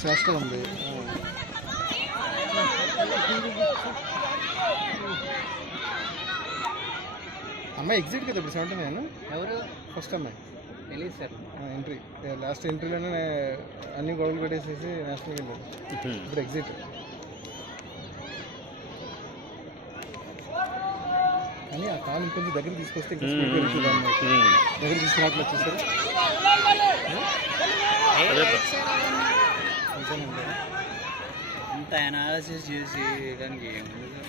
శ్రేష్ఠ ఉంది. అమ్మాయి ఎగ్జిట్ కదా ఇప్పుడు 79. ఎవరు ఫస్ట్ అమ్మాయి తెలియదు సార్. ఎంట్రీ లాస్ట్ ఎంట్రీలోనే అన్ని గోల్డ్ పెట్టేసేసి నేషనల్కి వెళ్ళారు. ఇప్పుడు ఎగ్జిట్. అని ఆ కాలు ఇంకొంచెం దగ్గర తీసుకొస్తే దగ్గర తీసుకున్నట్లు వచ్చేసారు. అంత అనాలిసిస్ చేసి దానికి ఏముంది సార్?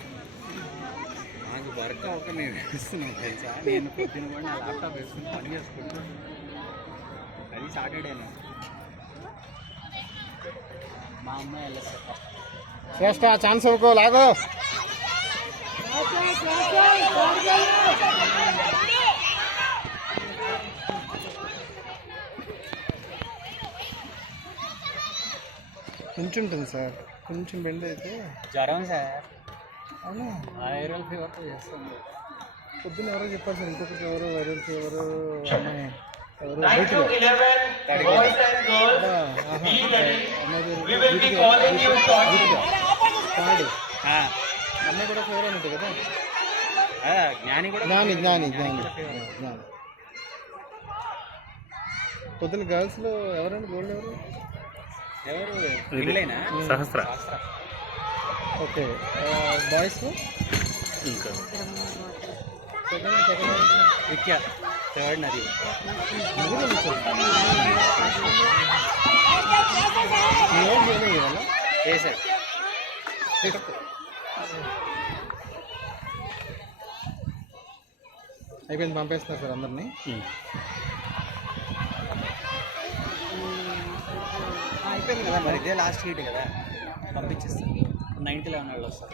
నాకు వర్క్ అవ్వక నేను వేస్తున్నాను తెలుసా. నేను పొద్దున కూడా నా ల్యాప్టాప్ వేసుకుని పని చేసుకుంటాను. అది సాటర్డేనా మా అమ్మాయి వెళ్ళదు సార్. శ్రేష్ఠ ఛాన్స్ అనుకో లాగో. కొంచెం ఉంటుంది సార్, కొంచెం బెండ్ అయితే జ్వరం సార్. అవునా వైరల్ ఫీవర్తో చేస్తుంది. పొద్దున్న ఎవరో చెప్పారు సార్, ఇంకొకటి ఎవరో వైరల్ ఫీవర్ అమ్మాయి ఎవరు అమ్మాయి కూడా ఫీవర్ అని ఉంటుంది కదా. జ్ఞాని కూడా జ్ఞాని జ్ఞాని జ్ఞాని జ్ఞాని. పొద్దున్న గర్ల్స్లో ఎవరండి గోల్డ్ ఎవరు? ఎవరు సహస్ర. ఓకే బాయ్స్ ఇంకా సెకండ్ విఖ్యా థర్డ్ నది ఏ సార్. అయిపోయింది, పంపేస్తున్నారు సార్ అందరినీ. అయిపోయింది కదా మరి, ఇదే లాస్ట్ హీట్ కదా, పంపించేస్తాను. 90 లెవెన్ వాళ్ళు వస్తారు.